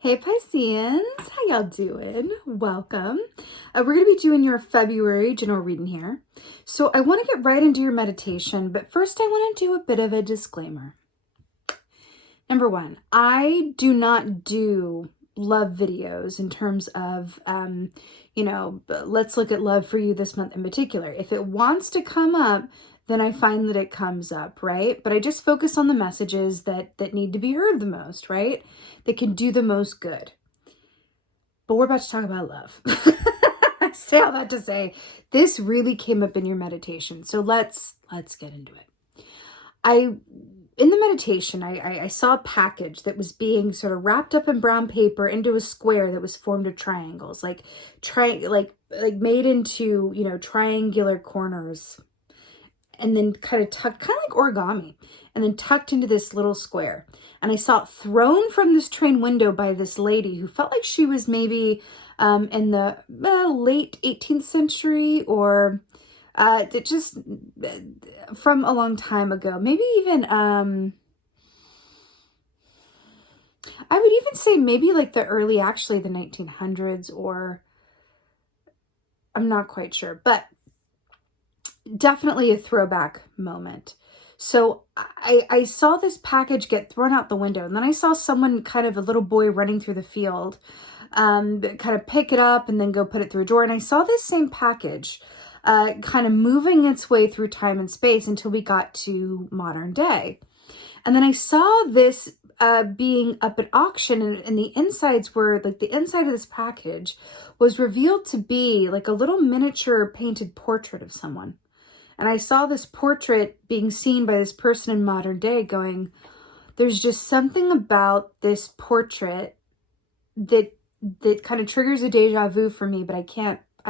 Hey Pisceans, how y'all doing? Welcome. We're going to be doing your February general reading here. So I want to get right into your meditation, but first I want to do a bit of a disclaimer. Number one, I do not do love videos in terms of, let's look at love for you this month in particular. If it wants to come up, then I find that it comes up, right? But I just focus on the messages that need to be heard the most, right? That can do the most good. But we're about to talk about love. I say all that to say, this really came up in your meditation. So let's get into it. In the meditation, I saw a package that was being sort of wrapped up in brown paper into a square that was formed of triangles, like made into, triangular corners, and then kind of tucked, kind of like origami, and then tucked into this little square. And I saw it thrown from this train window by this lady who felt like she was maybe in the late 18th century or just from a long time ago. Maybe even, I would even say maybe like the 1900s, or I'm not quite sure, but definitely a throwback moment. So I saw this package get thrown out the window, and then I saw someone, kind of a little boy running through the field, kind of pick it up and then go put it through a door. And I saw this same package kind of moving its way through time and space until we got to modern day. And then I saw this being up at auction, and the insides were like, the inside of this package was revealed to be like a little miniature painted portrait of someone. And I saw this portrait being seen by this person in modern day going, there's just something about this portrait that kind of triggers a deja vu for me, but I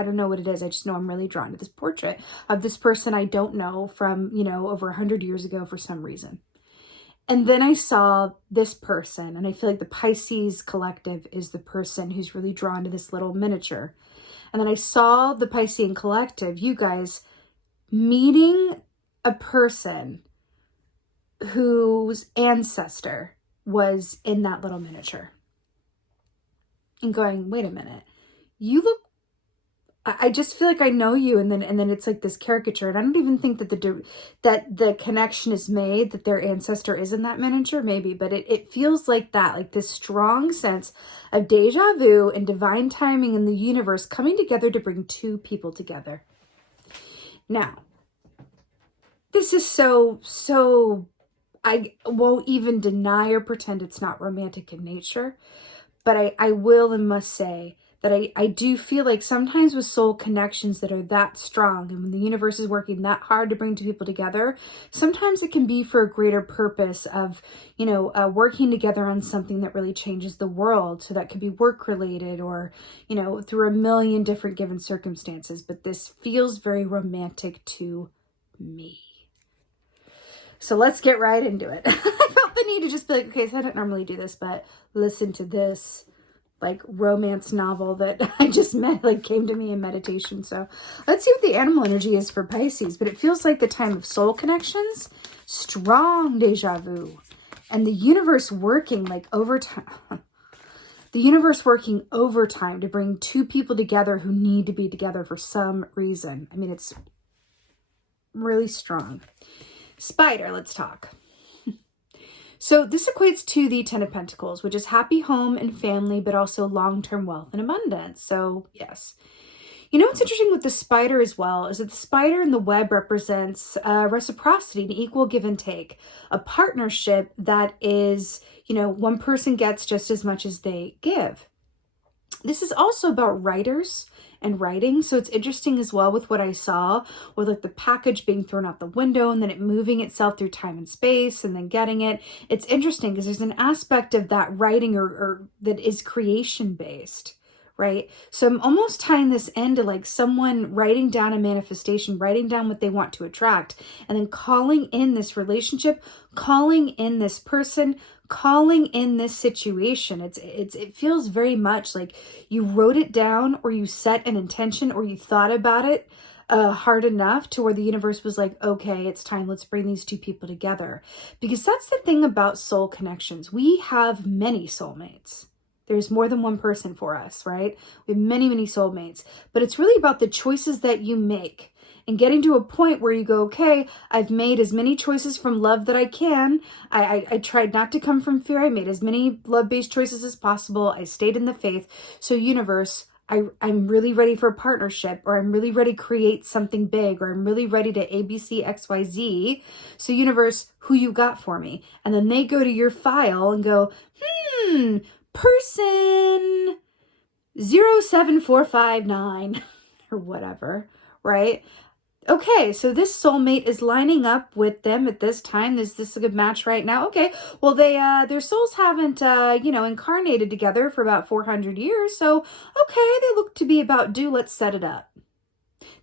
don't know what it is. I just know I'm really drawn to this portrait of this person I don't know from, over 100 years ago for some reason. And then I saw this person, and I feel like the Pisces collective is the person who's really drawn to this little miniature. And then I saw the Piscean collective, you guys, meeting a person whose ancestor was in that little miniature. And going, wait a minute, you look, I just feel like I know you, and then it's like this caricature, and I don't even think that the connection is made that their ancestor is in that miniature, maybe, but it feels like that, like this strong sense of deja vu and divine timing in the universe coming together to bring two people together. Now, this is so I won't even deny or pretend it's not romantic in nature, but I will and must say that I do feel like sometimes with soul connections that are that strong, and when the universe is working that hard to bring two people together, sometimes it can be for a greater purpose of, working together on something that really changes the world. So that could be work related, or, through a million different given circumstances. But this feels very romantic to me. So let's get right into it. I felt the need to just be like, okay, so I don't normally do this, but listen to this like romance novel that I just came to me in meditation. So let's see what the animal energy is for Pisces. But it feels like the time of soul connections, strong deja vu, and the universe working like overtime. The universe working overtime to bring two people together who need to be together for some reason. I mean, it's really strong. Spider, let's talk. So this equates to the Ten of Pentacles, which is happy home and family, but also long-term wealth and abundance. So yes. What's interesting with the spider as well is that the spider in the web represents reciprocity, an equal give and take, a partnership that is, one person gets just as much as they give. This is also about writers and writing. So it's interesting as well with what I saw with like the package being thrown out the window and then it moving itself through time and space and then getting it. It's interesting because there's an aspect of that writing or that is creation based, right? So I'm almost tying this into like someone writing down a manifestation, writing down what they want to attract, and then calling in this relationship, calling in this person, calling in this situation. It feels very much like you wrote it down, or you set an intention, or you thought about it hard enough to where the universe was like, okay, it's time. Let's bring these two people together. Because that's the thing about soul connections. We have many soulmates. There's more than one person for us, right? We have many, many soulmates. But it's really about the choices that you make and getting to a point where you go, okay, I've made as many choices from love that I can. I tried not to come from fear. I made as many love-based choices as possible. I stayed in the faith. So universe, I'm really ready for a partnership, or I'm really ready to create something big, or I'm really ready to ABC, XYZ. So universe, who you got for me? And then they go to your file and go, person 07459 or whatever, right? Okay, so this soulmate is lining up with them at this time. Is this a good match right now? Okay, well, their souls haven't, incarnated together for about 400 years. So, okay, they look to be about due. Let's set it up.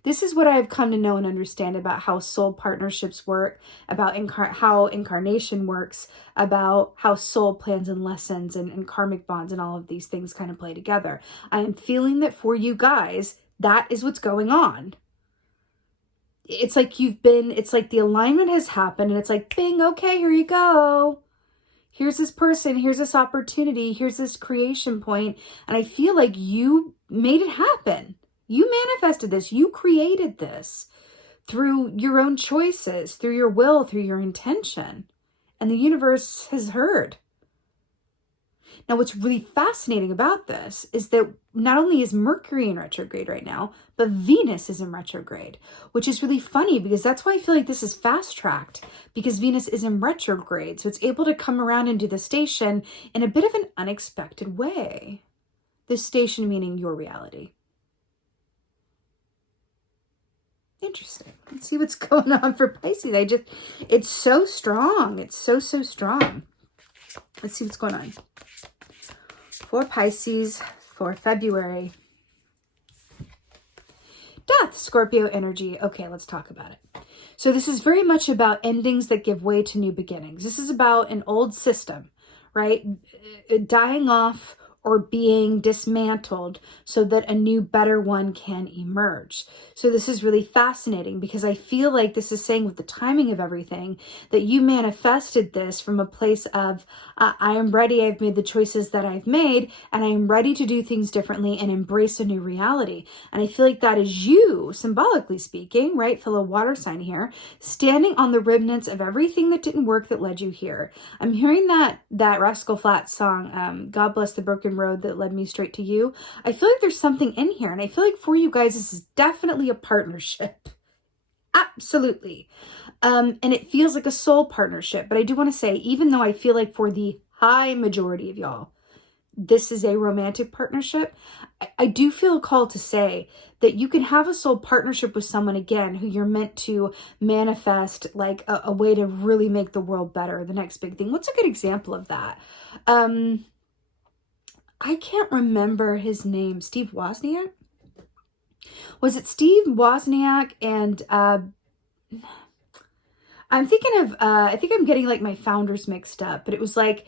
This is what I've come to know and understand about how soul partnerships work, about how incarnation works, about how soul plans and lessons and karmic bonds and all of these things kind of play together. I am feeling that for you guys, that is what's going on. It's like it's like the alignment has happened and it's like, bing, okay, here you go. Here's this person, here's this opportunity, here's this creation point. And I feel like you made it happen. You manifested this, you created this through your own choices, through your will, through your intention. And the universe has heard. Now, what's really fascinating about this is that not only is Mercury in retrograde right now, but Venus is in retrograde, which is really funny because that's why I feel like this is fast-tracked, because Venus is in retrograde. So it's able to come around into the station in a bit of an unexpected way. The station meaning your reality. Interesting. Let's see what's going on for Pisces. It's so strong. It's so strong. Let's see what's going on for Pisces for February. Death, Scorpio energy. Okay, let's talk about it. So this is very much about endings that give way to new beginnings. This is about an old system, right? Dying off or being dismantled so that a new, better one can emerge. So this is really fascinating because I feel like this is saying with the timing of everything that you manifested this from a place of, I am ready, I've made the choices that I've made, and I am ready to do things differently and embrace a new reality. And I feel like that is you, symbolically speaking, right? Fellow water sign here, standing on the remnants of everything that didn't work that led you here. I'm hearing that Rascal Flatts song, God Bless the Broken Road that led me straight to you. I feel like there's something in here, and I feel like for you guys this is definitely a partnership. Absolutely. And it feels like a soul partnership, but I do want to say, even though I feel like for the high majority of y'all this is a romantic partnership, I do feel called to say that you can have a soul partnership with someone, again, who you're meant to manifest like a way to really make the world better, the next big thing. What's a good example of that? I can't remember his name. Steve Wozniak? Was it Steve Wozniak and I'm thinking of I think I'm getting like my founders mixed up, but it was like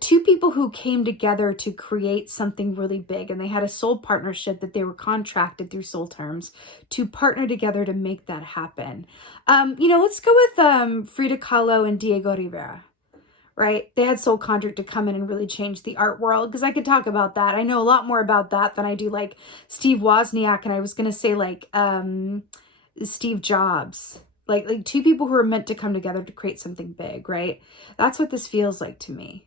two people who came together to create something really big, and they had a soul partnership that they were contracted through soul terms to partner together to make that happen. Let's go with Frida Kahlo and Diego Rivera. Right? They had soul contract to come in and really change the art world, because I could talk about that. I know a lot more about that than I do like Steve Wozniak, and I was going to say like Steve Jobs. Like two people who are meant to come together to create something big, right? That's what this feels like to me.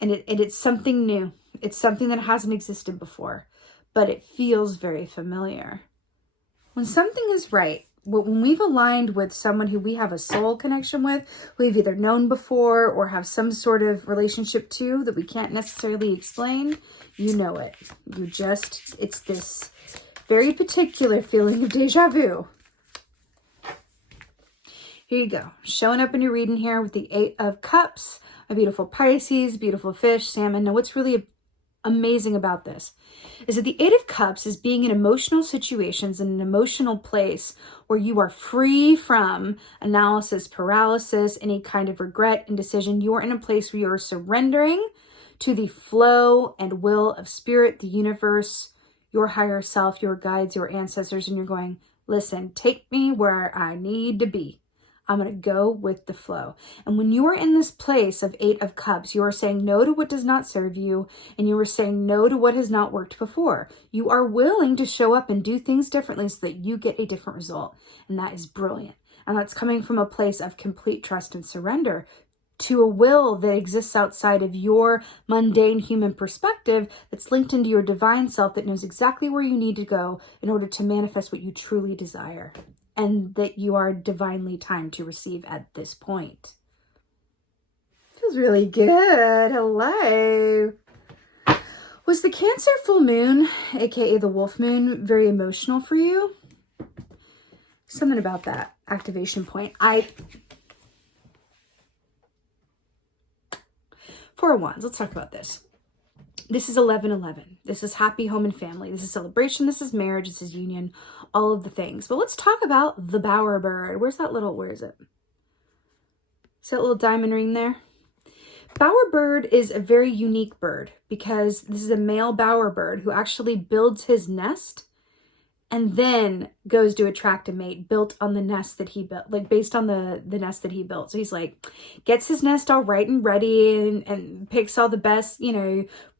And it's something new. It's something that hasn't existed before, but it feels very familiar. When something is right, when we've aligned with someone who we have a soul connection with, who we've either known before or have some sort of relationship to that we can't necessarily explain, you know it. It's this very particular feeling of deja vu. Here you go. Showing up in your reading here with the 8 of Cups, a beautiful Pisces, beautiful fish, salmon. Now, what's really amazing about this is that the 8 of Cups is being in emotional situations, in an emotional place where you are free from analysis, paralysis, any kind of regret, indecision. You are in a place where you are surrendering to the flow and will of spirit, the universe, your higher self, your guides, your ancestors, and you're going, listen, take me where I need to be. I'm going to go with the flow. And when you are in this place of 8 of Cups, you are saying no to what does not serve you, and you are saying no to what has not worked before. You are willing to show up and do things differently so that you get a different result. And that is brilliant. And that's coming from a place of complete trust and surrender to a will that exists outside of your mundane human perspective, that's linked into your divine self, that knows exactly where you need to go in order to manifest what you truly desire, and that you are divinely timed to receive at this point. Feels really good. Hello. Was the Cancer full moon, aka the wolf moon, very emotional for you? Something about that activation point. Four of Wands, let's talk about this. This is 11-11. This is happy home and family. This is celebration. This is marriage. This is union. All of the things. But let's talk about the bowerbird. Where is it? Is that little diamond ring there? Bowerbird is a very unique bird because this is a male bowerbird who actually builds his nest and then goes to attract a mate built on the nest that he built, like based on the nest that he built. So he's like, gets his nest all right and ready and picks all the best,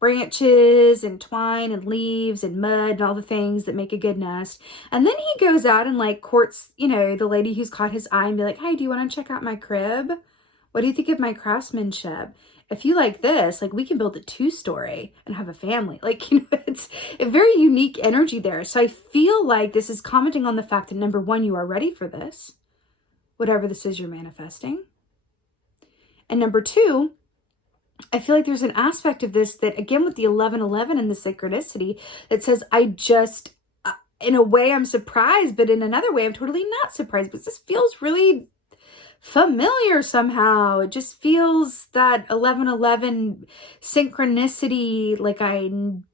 branches and twine and leaves and mud and all the things that make a good nest. And then he goes out and like courts, the lady who's caught his eye and be like, hey, do you want to check out my crib? What do you think of my craftsmanship? If you like this, like we can build a 2-story and have a family. It's a very unique energy there. So I feel like this is commenting on the fact that number 1, you are ready for this, whatever this is you're manifesting. And number 2, I feel like there's an aspect of this that, again, with the 11-11 and the synchronicity, that says, in a way I'm surprised, but in another way I'm totally not surprised, because this feels really familiar somehow. It just feels that 11-11 synchronicity, like I've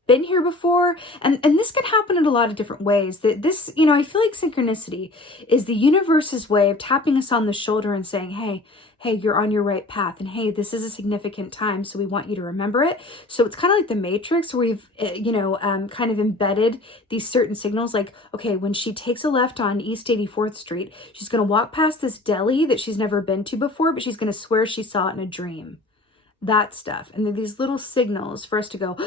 been here before. And this can happen in a lot of different ways. This, I feel like synchronicity is the universe's way of tapping us on the shoulder and saying, hey, you're on your right path. And hey, this is a significant time, so we want you to remember it. So it's kind of like the Matrix, where we've, kind of embedded these certain signals. Like, okay, when she takes a left on East 84th Street, she's going to walk past this deli that she's never been to before, but she's going to swear she saw it in a dream. That stuff. And then these little signals for us to go,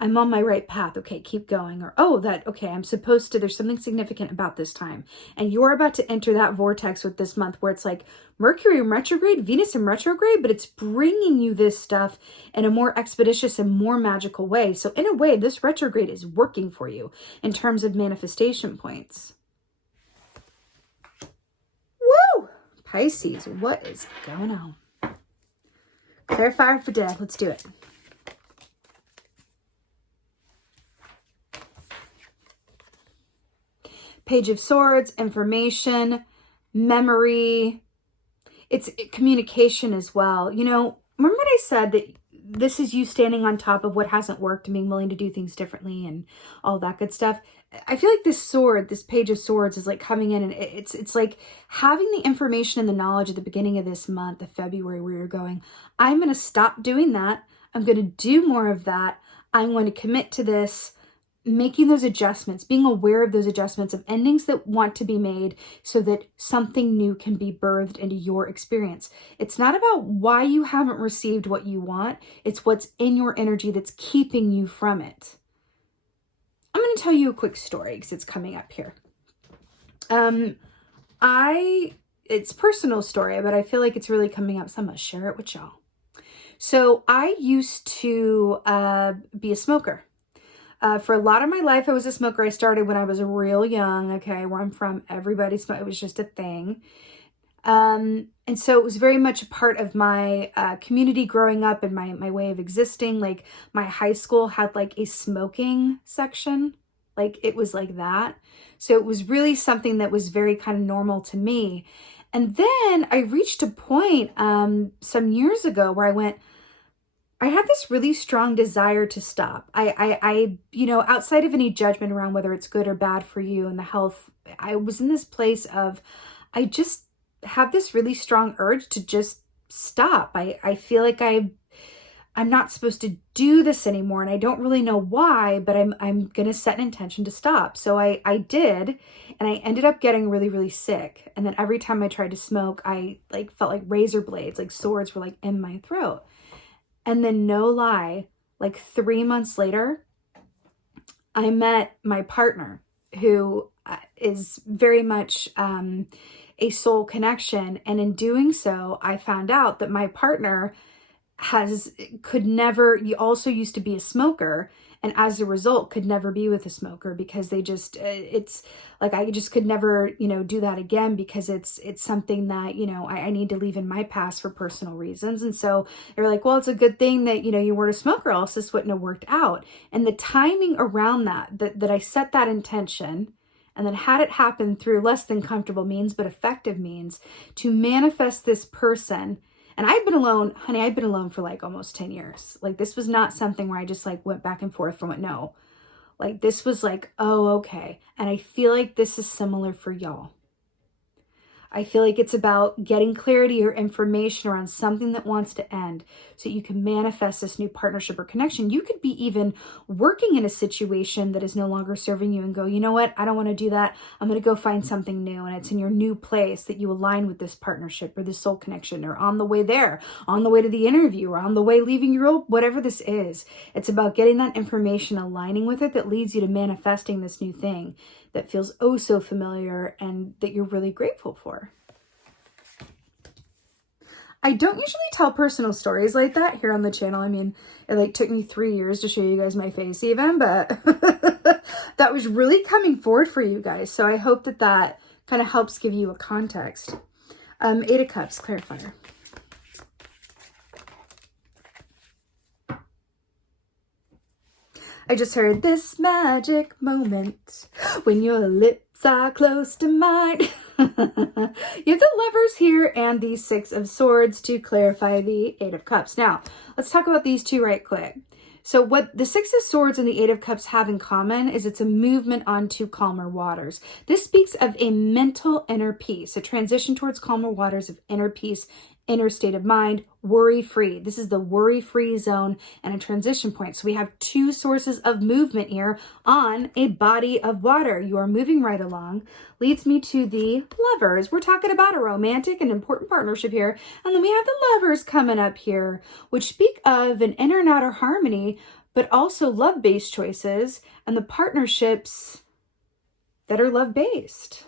I'm on my right path. Okay, keep going. Or, I'm supposed to, there's something significant about this time. And you're about to enter that vortex with this month where it's like Mercury in retrograde, Venus in retrograde, but it's bringing you this stuff in a more expeditious and more magical way. So in a way, this retrograde is working for you in terms of manifestation points. Woo! Pisces, what is going on? Clarifier for death. Let's do it. Page of Swords, information, memory. It's communication as well. Remember what I said, that this is you standing on top of what hasn't worked and being willing to do things differently and all that good stuff. I feel like this Page of Swords is like coming in, and it's like having the information and the knowledge at the beginning of this month of February, where you're going, I'm going to stop doing that. I'm going to do more of that. I'm going to commit to this. Making those adjustments, being aware of those adjustments, of endings that want to be made so that something new can be birthed into your experience. It's not about why you haven't received what you want. It's what's in your energy that's keeping you from it. I'm going to tell you a quick story because it's coming up here. It's a personal story, but I feel like it's really coming up, so I'm going to share it with y'all. So I used to be a smoker. For a lot of my life, I was a smoker. I started when I was real young, okay, where I'm from, everybody smoked. It was just a thing. And so it was very much a part of my community growing up and my way of existing. Like my high school had like a smoking section. Like it was like that. So it was really something that was very kind of normal to me. And then I reached a point some years ago where I had this really strong desire to stop. I outside of any judgment around whether it's good or bad for you and the health, I was in this place of, I just have this really strong urge to just stop. I feel like I'm not supposed to do this anymore, and I don't really know why, but I'm going to set an intention to stop. So I did, and I ended up getting really, really sick. And then every time I tried to smoke, I like felt like razor blades, like swords were like in my throat. And then no lie, like 3 months later, I met my partner, who is very much a soul connection. And in doing so, I found out that my partner you also used to be a smoker, and as a result could never be with a smoker, because they just it's like I just could never do that again, because it's something that I need to leave in my past for personal reasons. And so they're like, well, it's a good thing that you weren't a smoker, else this wouldn't have worked out. And the timing around that I set that intention, and then had it happen through less than comfortable means but effective means, to manifest this person. And I've been alone, honey, I've been alone for like almost 10 years. Like, this was not something where I just like went back and forth from it. No, like this was like, oh, okay. And I feel like this is similar for y'all. I feel like it's about getting clarity or information around something that wants to end so you can manifest this new partnership or connection. You could be even working in a situation that is no longer serving you and go, you know what? I don't want to do that. I'm going to go find something new. And it's in your new place that you align with this partnership or this soul connection, or on the way there, on the way to the interview, or on the way leaving your old, whatever this is. It's about getting that information, aligning with it, that leads you to manifesting this new thing that feels oh so familiar and that you're really grateful for. I don't usually tell personal stories like that here on the channel. I mean, it like took me 3 years to show you guys my face even, but that was really coming forward for you guys. So I hope that kind of helps give you a context. 8 of Cups, clarifier. I just heard this magic moment when your lips are close to mine. You have the Lovers here and the 6 of Swords to clarify the 8 of Cups. Now, let's talk about these two right quick. So what the 6 of Swords and the 8 of Cups have in common is it's a movement onto calmer waters. This speaks of a mental inner peace, a transition towards calmer waters of inner peace, inner state of mind, worry-free. This is the worry-free zone and a transition point. So we have 2 sources of movement here on a body of water. You are moving right along. Leads me to the Lovers. We're talking about a romantic and important partnership here. And then we have the Lovers coming up here, which speak of an inner and outer harmony, but also love-based choices and the partnerships that are love-based.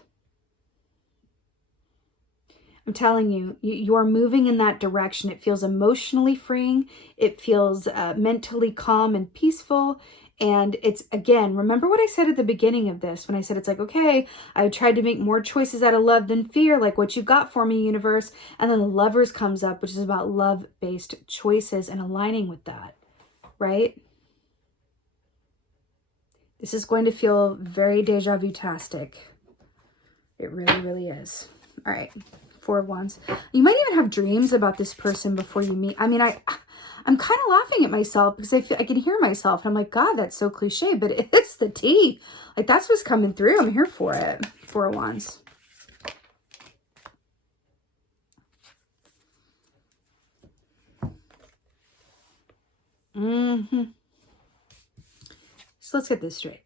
I'm telling you, you're moving in that direction. It feels emotionally freeing. It feels mentally calm and peaceful. And it's, again, remember what I said at the beginning of this, when I said it's like, okay, I tried to make more choices out of love than fear, like what you got for me, universe. And then the Lovers comes up, which is about love-based choices and aligning with that, right? This is going to feel very deja vu-tastic. It really, really is. All right. 4 of Wands. You might even have dreams about this person before you meet. I mean, I'm kind of laughing at myself because I can hear myself. And I'm like, God, that's so cliche, but it's the tea. Like, that's what's coming through. I'm here for it. 4 of Wands. So let's get this straight.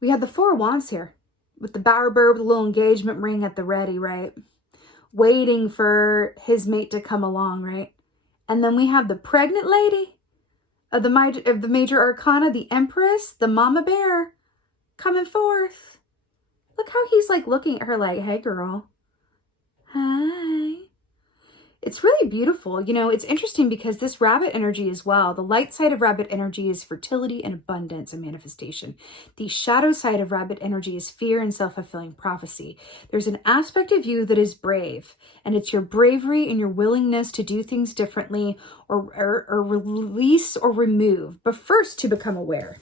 We have the 4 of Wands here with the bowerbird with a little engagement ring at the ready, right? Waiting for his mate to come along, right? And then we have the pregnant lady of the major arcana, the Empress, the mama bear, coming forth. Look how he's like looking at her like, hey girl, hi. It's really beautiful. You know, it's interesting because this rabbit energy as well, the light side of rabbit energy is fertility and abundance and manifestation. The shadow side of rabbit energy is fear and self-fulfilling prophecy. There's an aspect of you that is brave, and it's your bravery and your willingness to do things differently or release or remove, but first to become aware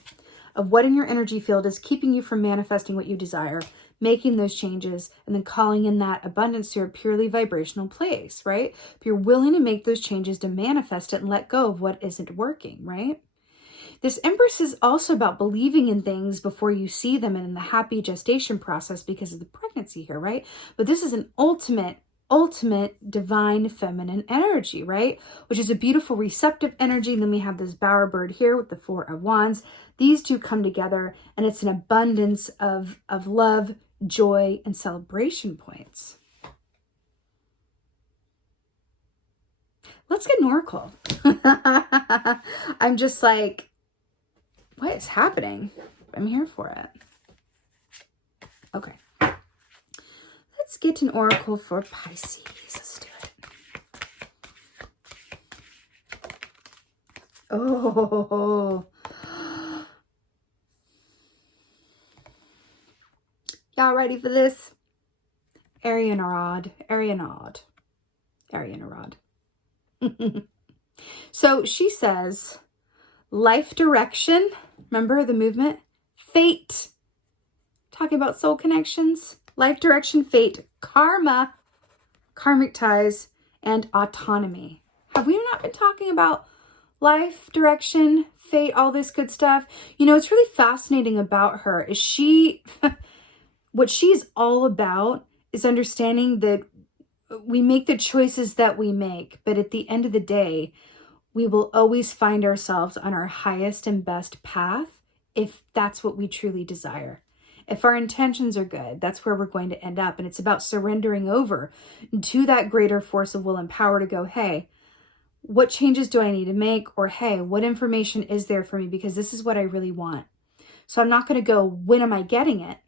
of what in your energy field is keeping you from manifesting what you desire, making those changes, and then calling in that abundance to a purely vibrational place, right? If you're willing to make those changes to manifest it and let go of what isn't working, right? This Empress is also about believing in things before you see them and in the happy gestation process because of the pregnancy here, right? But this is an ultimate ultimate divine feminine energy, right? Which is a beautiful receptive energy. And then we have this bowerbird here with the Four of Wands. These two come together and it's an abundance of love, joy, and celebration points. Let's get an oracle. I'm just like, what is happening? I'm here for it. Okay. Let's get an oracle for Pisces. Let's do it. Oh. Y'all ready for this? Arianarod. So she says, life direction. Remember the movement? Fate. Talking about soul connections. Life direction, fate, karma, karmic ties, and autonomy. Have we not been talking about life direction, fate, all this good stuff? You know, it's really fascinating about her is she, what she's all about is understanding that we make the choices that we make, but at the end of the day, we will always find ourselves on our highest and best path if that's what we truly desire. If our intentions are good, that's where we're going to end up. And it's about surrendering over to that greater force of will and power to go, hey, what changes do I need to make? Or, hey, what information is there for me? Because this is what I really want. So I'm not going to go, when am I getting it?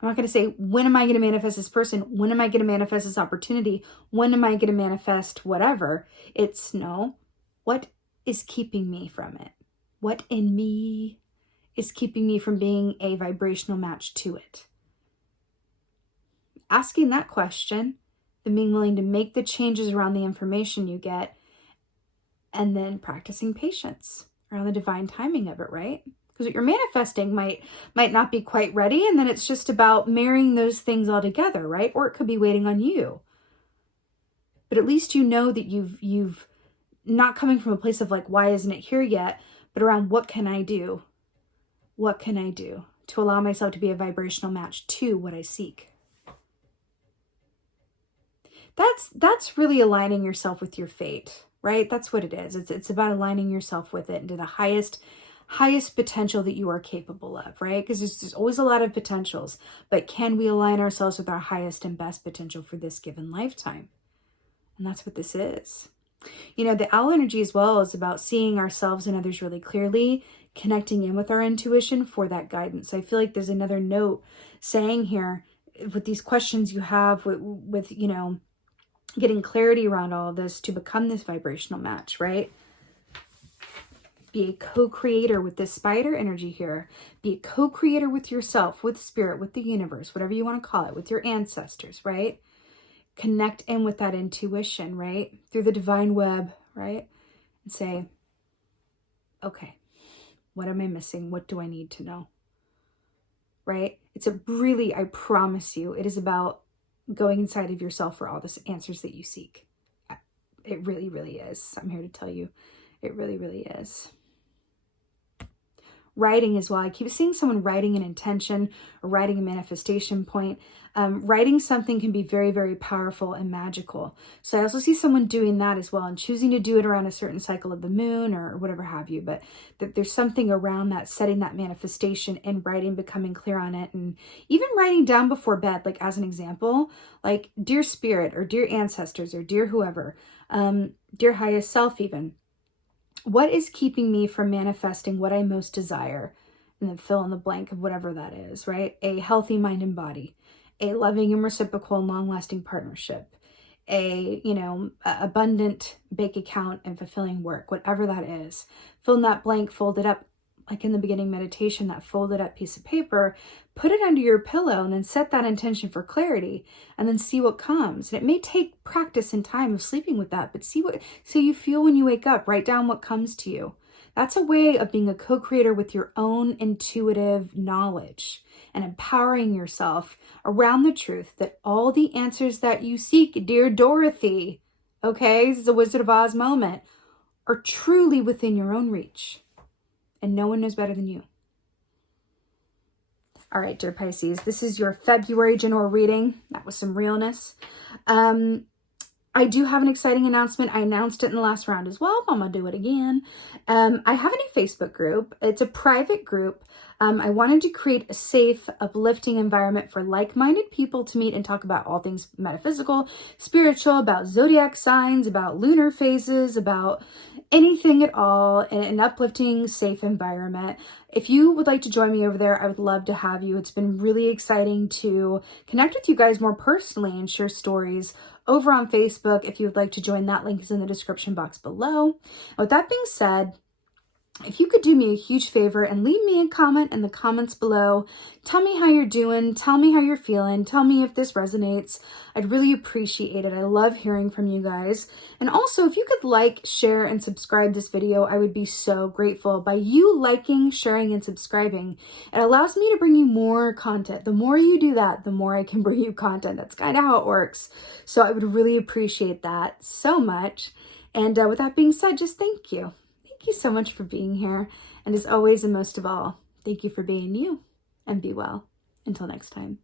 I'm not going to say, when am I going to manifest this person? When am I going to manifest this opportunity? When am I going to manifest whatever? It's no, what is keeping me from it? What in me is keeping me from being a vibrational match to it? Asking that question, then being willing to make the changes around the information you get, and then practicing patience around the divine timing of it, right? Because what you're manifesting might not be quite ready, and then it's just about marrying those things all together, right? Or it could be waiting on you. But at least you know that you've not coming from a place of like, why isn't it here yet? But around, what can I do? What can I do to allow myself to be a vibrational match to what I seek? That's really aligning yourself with your fate, right? That's what it is. It's about aligning yourself with it into the highest potential that you are capable of, right? Because there's always a lot of potentials, but can we align ourselves with our highest and best potential for this given lifetime? And that's what this is. You know, the owl energy as well is about seeing ourselves and others really clearly, connecting in with our intuition for that guidance. I feel like there's another note saying here with these questions you have with you know, getting clarity around all of this to become this vibrational match, right? Be a co-creator with this spider energy here. Be a co-creator with yourself, with spirit, with the universe, whatever you want to call it, with your ancestors, right? Connect in with that intuition, right? Through the divine web, right? And say, okay, what am I missing? What do I need to know? Right? It's a really, I promise you, it is about going inside of yourself for all the answers that you seek. It really, really is. I'm here to tell you, it really, really is. Writing as well. I keep seeing someone writing an intention or writing a manifestation point. Writing something can be very, very powerful and magical. So I also see someone doing that as well and choosing to do it around a certain cycle of the moon or whatever have you. But there's something around that, setting that manifestation and writing, becoming clear on it. And even writing down before bed, like as an example, like dear spirit or dear ancestors or dear whoever, dear highest self even. What is keeping me from manifesting what I most desire? And then fill in the blank of whatever that is, right? A healthy mind and body, a loving and reciprocal and long-lasting partnership, a, you know, abundant bank account and fulfilling work, whatever that is. Fill in that blank, fold it up, like in the beginning meditation, that folded up piece of paper, put it under your pillow and then set that intention for clarity and then see what comes. And it may take practice and time of sleeping with that, but see you feel when you wake up. Write down what comes to you. That's a way of being a co-creator with your own intuitive knowledge and empowering yourself around the truth that all the answers that you seek, dear Dorothy, okay, this is a Wizard of Oz moment, are truly within your own reach. And no one knows better than you. All right, dear Pisces, this is your February general reading. That was some realness. I do have an exciting announcement. I announced it in the last round as well. I'm going to do it again. I have a new Facebook group. It's a private group. I wanted to create a safe, uplifting environment for like-minded people to meet and talk about all things metaphysical, spiritual, about zodiac signs, about lunar phases, about anything at all, in an uplifting, safe environment. If you would like to join me over there, I would love to have you. It's been really exciting to connect with you guys more personally and share stories over on Facebook. If you would like to join, that link is in the description box below. With that being said, if you could do me a huge favor and leave me a comment in the comments below, tell me how you're doing, tell me how you're feeling, tell me if this resonates. I'd really appreciate it. I love hearing from you guys. And also, if you could like, share, and subscribe this video, I would be so grateful. By you liking, sharing, and subscribing, it allows me to bring you more content. The more you do that, the more I can bring you content. That's kind of how it works. So I would really appreciate that so much. And with that being said, just thank you. Thank you so much for being here. And as always, and most of all, thank you for being you, and be well. Until next time.